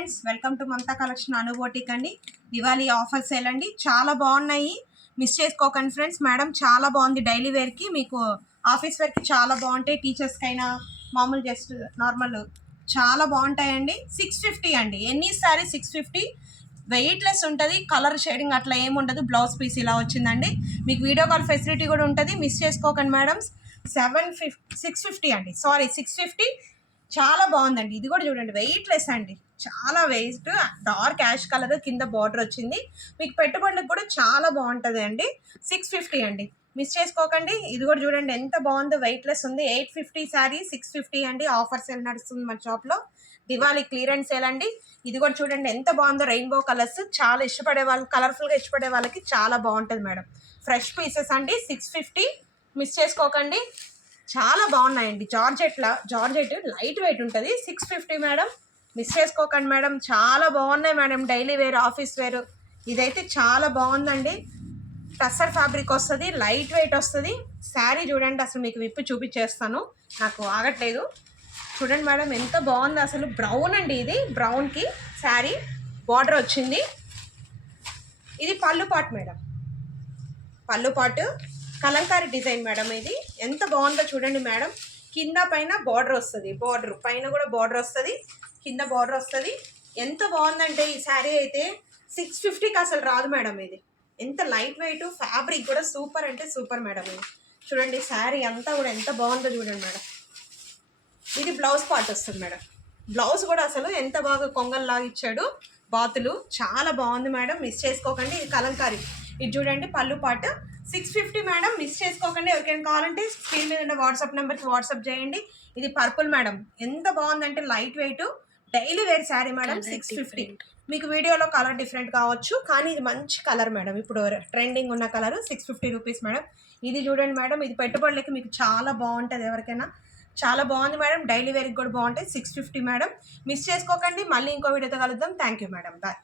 Friends, welcome to Mamata collection అనుబోటిక్ అండి. Diwali offer sale అండి, చాలా బాగున్నాయి, మిస్ చేసుకోకండి ఫ్రెండ్స్. మేడం చాలా బాగుంది, డైలీ వేర్కి మీకు ఆఫీస్ వేర్కి చాలా బాగుంటాయి, టీచర్స్కి అయినా మామూలు జస్ట్ నార్మల్ చాలా బాగుంటాయండి. 650 అండి, ఎన్ని సారీ 650, వెయిట్లెస్ ఉంటుంది, కలర్ షేడింగ్ అట్లా ఏముండదు. బ్లౌజ్ పీస్ ఇలా వచ్చిందండి, మీకు వీడియో కాల్ ఫెసిలిటీ కూడా ఉంటుంది, మిస్ చేసుకోకండి మేడం. 650 అండి, సారీ 650, చాలా బాగుందండి. ఇది కూడా చూడండి, వెయిట్లెస్ అండి, చాలా వెయిట్, డార్క్ యాష్ కలర్ కింద బార్డర్ వచ్చింది, మీకు పెట్టుబడులకు కూడా చాలా బాగుంటుంది అండి. 650 అండి, మిస్ చేసుకోకండి. ఇది కూడా చూడండి ఎంత బాగుందో, వెయిట్లెస్ ఉంది. 850 శారీ 650 అండి, ఆఫర్ సేల్ నడుస్తుంది మన షాప్లో, దివాళీ క్లియరెన్స్ సేల్ అండి. ఇది కూడా చూడండి ఎంత బాగుందో, రెయిన్బో కలర్స్, చాలా ఇష్టపడే వాళ్ళు, కలర్ఫుల్గా ఇష్టపడే వాళ్ళకి చాలా బాగుంటుంది మేడం. ఫ్రెష్ పీసెస్ అండి, 650, మిస్ చేసుకోకండి. చాలా బాగున్నాయండి, జార్జెట్ లైట్ వెయిట్ ఉంటుంది, 650 మేడం, మిస్ చేసుకోకండి మేడం. చాలా బాగున్నాయి madam, daily wear, office wear. ఇదైతే చాలా బాగుందండి, టస్సర్ ఫ్యాబ్రిక్ వస్తుంది, లైట్ వెయిట్ వస్తుంది. శారీ చూడండి, అసలు మీకు విప్పి చూపించేస్తాను, నాకు ఆగట్లేదు. చూడండి మేడం ఎంత బాగుంది అసలు. బ్రౌన్ అండి, ఇది బ్రౌన్కి శారీ బార్డర్ వచ్చింది. ఇది పళ్ళు పాటు మేడం, పళ్ళు పాటు కలంకారీ డిజైన్ మేడం. ఇది ఎంత బాగుందో చూడండి మేడం, కింద పైన బార్డర్ వస్తుంది, బార్డర్ పైన కూడా బార్డర్ వస్తుంది, కింద బార్డర్ వస్తుంది. ఎంత బాగుందంటే ఈ శారీ అయితే 650కి అసలు రాదు మేడం. ఇది ఎంత లైట్ వెయిట్, ఫ్యాబ్రిక్ కూడా సూపర్ అంటే సూపర్ మేడం. ఇది చూడండి, శారీ అంతా కూడా ఎంత బాగుందో చూడండి మేడం. ఇది బ్లౌజ్ పార్ట్ వస్తుంది మేడం, బ్లౌజ్ కూడా అసలు ఎంత బాగా కొంగల్లాగా ఇచ్చాడు, బాతులు, చాలా బాగుంది మేడం, మిస్ చేసుకోకండి. ఇది కలంకారీ, ఇది చూడండి పళ్ళు పార్ట్, 650 మేడం, మిస్ చేసుకోకండి. ఎవరికైనా కావాలంటే స్క్రీన్ మీద ఉన్న వాట్సాప్ నెంబర్కి వాట్సాప్ చేయండి. ఇది పర్పుల్ మేడం, ఎంత బాగుందంటే light weight, daily wear sari madam. 650, మీకు వీడియోలో కలర్ డిఫరెంట్ కావచ్చు, కానీ ఇది మంచి కలర్ మేడం, ఇప్పుడు ట్రెండింగ్ ఉన్న కలర్. 650 rupees madam. ఇది చూడండి మేడం, ఇది పెట్టుబడులకి మీకు చాలా బాగుంటుంది, ఎవరికైనా చాలా బాగుంది మేడం, డైలీ వేర్కి కూడా బాగుంటాయి. 650 మేడం, మిస్ చేసుకోకండి. మళ్ళీ ఇంకో వీడియోతో కలుద్దాం. Thank you madam, bye.